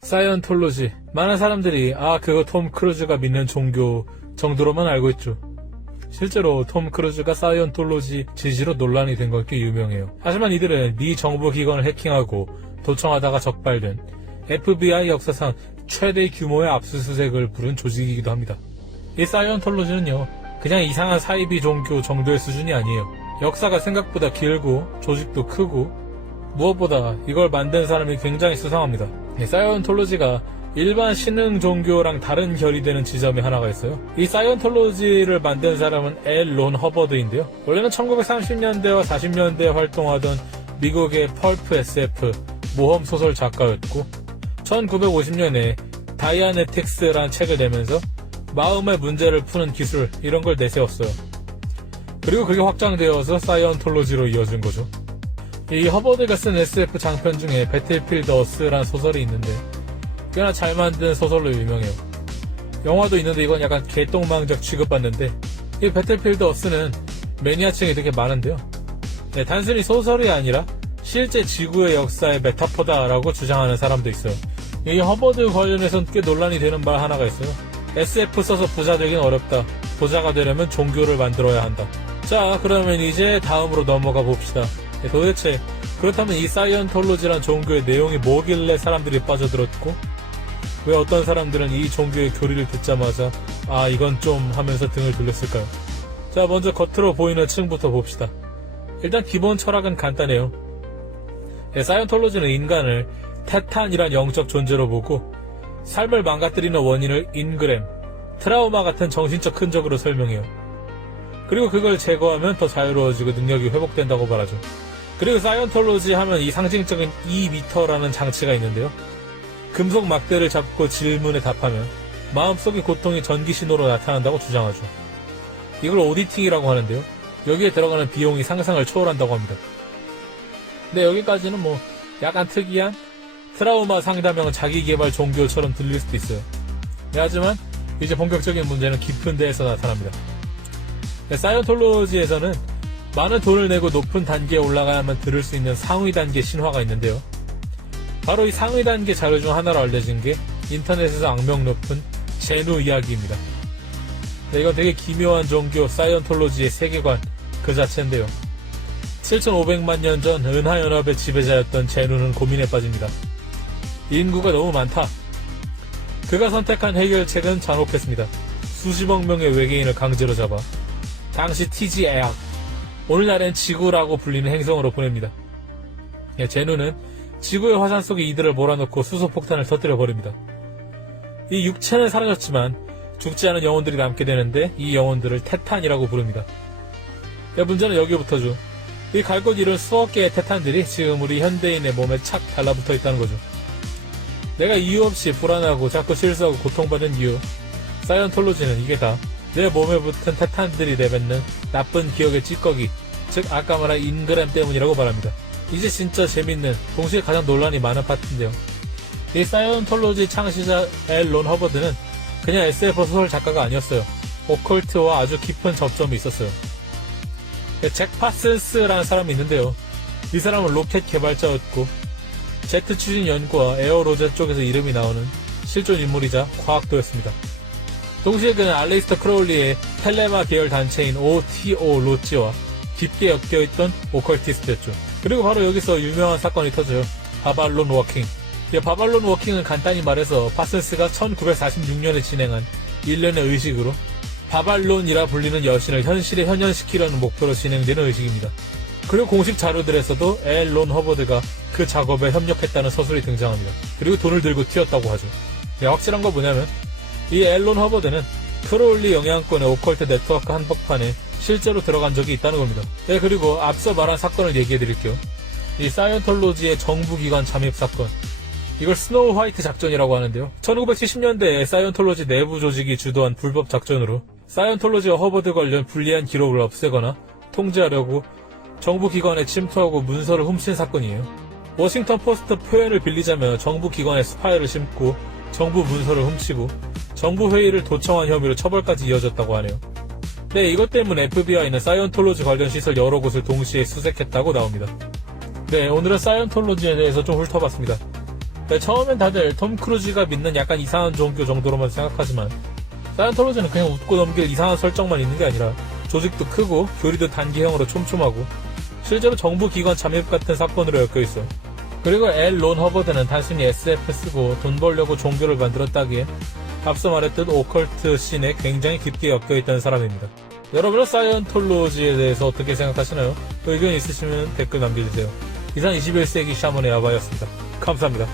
사이언톨로지. 많은 사람들이 그거 톰 크루즈가 믿는 종교 정도로만 알고 있죠. 실제로 톰 크루즈가 사이언톨로지 지지로 논란이 된 건 꽤 유명해요. 하지만 이들은 미 정부 기관을 해킹하고 도청하다가 적발된 FBI 역사상 최대 규모의 압수수색을 부른 조직이기도 합니다. 이 사이언톨로지는요, 그냥 이상한 사이비 종교 정도의 수준이 아니에요. 역사가 생각보다 길고 조직도 크고 무엇보다 이걸 만든 사람이 굉장히 수상합니다. 사이언톨로지가 일반 신흥 종교랑 다른 결이 되는 지점이 하나가 있어요. 이 사이언톨로지를 만든 사람은 엘 론 허버드인데요. 원래는 1930년대와 40년대에 활동하던 미국의 펄프 SF 모험 소설 작가였고 1950년에 다이아네틱스라는 책을 내면서 마음의 문제를 푸는 기술 이런 걸 내세웠어요. 그리고 그게 확장되어서 사이언톨로지로 이어진 거죠. 이 허버드가 쓴 SF 장편 중에 배틀필드 어스라는 소설이 있는데 꽤나 잘 만든 소설로 유명해요. 영화도 있는데 이건 약간 개똥망작 취급받는데 이 배틀필드 어스는 매니아층이 되게 많은데요. 단순히 소설이 아니라 실제 지구의 역사의 메타포다라고 주장하는 사람도 있어요. 이 허버드 관련해서는 꽤 논란이 되는 말 하나가 있어요. SF 써서 부자 되긴 어렵다. 부자가 되려면 종교를 만들어야 한다. 자, 그러면 이제 다음으로 넘어가 봅시다. 도대체 그렇다면 이 사이언톨로지란 종교의 내용이 뭐길래 사람들이 빠져들었고 왜 어떤 사람들은 이 종교의 교리를 듣자마자 이건 좀 하면서 등을 돌렸을까요? 자, 먼저 겉으로 보이는 층부터 봅시다. 일단 기본 철학은 간단해요. 사이언톨로지는 인간을 테탄이란 영적 존재로 보고 삶을 망가뜨리는 원인을 인그램, 트라우마 같은 정신적 흔적으로 설명해요. 그리고 그걸 제거하면 더 자유로워지고 능력이 회복된다고 말하죠. 그리고 사이언톨로지 하면 이 상징적인 2미터라는 장치가 있는데요. 금속 막대를 잡고 질문에 답하면 마음속의 고통이 전기 신호로 나타난다고 주장하죠. 이걸 오디팅이라고 하는데요. 여기에 들어가는 비용이 상상을 초월한다고 합니다. 근데 여기까지는 약간 특이한 트라우마 상담형 자기개발 종교처럼 들릴 수도 있어요. 하지만 이제 본격적인 문제는 깊은 데에서 나타납니다. 사이언톨로지에서는 많은 돈을 내고 높은 단계에 올라가야만 들을 수 있는 상위 단계 신화가 있는데요. 바로 이 상위 단계 자료 중 하나로 알려진 게 인터넷에서 악명 높은 제누 이야기입니다. 이건 되게 기묘한 종교 사이언톨로지의 세계관 그 자체인데요. 7,500만 년 전 은하연합의 지배자였던 제누는 고민에 빠집니다. 인구가 너무 많다. 그가 선택한 해결책은 잔혹했습니다. 수십억 명의 외계인을 강제로 잡아 당시 TGA약, 오늘날엔 지구라고 불리는 행성으로 보냅니다. 제누는 지구의 화산 속에 이들을 몰아넣고 수소폭탄을 터뜨려버립니다. 이 육체는 사라졌지만 죽지 않은 영혼들이 남게 되는데 이 영혼들을 테탄이라고 부릅니다. 문제는 여기부터죠. 이 갈 곳 잃은 수억 개의 테탄들이 지금 우리 현대인의 몸에 착 달라붙어 있다는 거죠. 내가 이유 없이 불안하고 자꾸 실수하고 고통받는 이유, 사이언톨로지는 이게 다 내 몸에 붙은 테탄들이 내뱉는 나쁜 기억의 찌꺼기, 즉 아까 말한 인그램 때문이라고 말합니다. 이제 진짜 재밌는, 동시에 가장 논란이 많은 파트인데요. 이 사이언톨로지 창시자 엘 론 허버드는 그냥 SF 소설 작가가 아니었어요. 오컬트와 아주 깊은 접점이 있었어요. 잭 파슨스라는 사람이 있는데요. 이 사람은 로켓 개발자였고 제트 추진 연구와 에어로젯 쪽에서 이름이 나오는 실존 인물이자 과학도였습니다. 동시에 그는 알레이스터 크로울리의 텔레마 계열 단체인 OTO 로찌와 깊게 엮여있던 오컬티스트였죠. 그리고 바로 여기서 유명한 사건이 터져요. 바발론 워킹. 바발론 워킹은 간단히 말해서 파슨스가 1946년에 진행한 일련의 의식으로 바발론이라 불리는 여신을 현실에 현현시키려는 목표로 진행되는 의식입니다. 그리고 공식 자료들에서도 엘 론 허버드가 그 작업에 협력했다는 서술이 등장합니다. 그리고 돈을 들고 튀었다고 하죠. 확실한 건 뭐냐면 이 엘 론 허버드는 크로울리 영향권의 오컬트 네트워크 한복판에 실제로 들어간 적이 있다는 겁니다. 그리고 앞서 말한 사건을 얘기해드릴게요. 이 사이언톨로지의 정부기관 잠입 사건, 이걸 스노우 화이트 작전이라고 하는데요. 1970년대에 사이언톨로지 내부 조직이 주도한 불법 작전으로 사이언톨로지와 허버드 관련 불리한 기록을 없애거나 통제하려고 정부기관에 침투하고 문서를 훔친 사건이에요. 워싱턴 포스트 표현을 빌리자면 정부기관에 스파이를 심고 정부 문서를 훔치고 정부 회의를 도청한 혐의로 처벌까지 이어졌다고 하네요. 이것 때문에 FBI는 사이언톨로지 관련 시설 여러 곳을 동시에 수색했다고 나옵니다. 오늘은 사이언톨로지에 대해서 좀 훑어봤습니다. 네, 처음엔 다들 톰 크루즈가 믿는 약간 이상한 종교 정도로만 생각하지만 사이언톨로지는 그냥 웃고 넘길 이상한 설정만 있는 게 아니라 조직도 크고 교리도 단계형으로 촘촘하고 실제로 정부 기관 잠입 같은 사건으로 엮여있어. 그리고 엘 론 허버드는 단순히 SF 쓰고 돈 벌려고 종교를 만들었다기에 앞서 말했듯 오컬트 씬에 굉장히 깊게 엮여있다는 사람입니다. 여러분은 사이언톨로지에 대해서 어떻게 생각하시나요? 의견 있으시면 댓글 남겨주세요. 이상 21세기 샤먼의 야바였습니다. 감사합니다.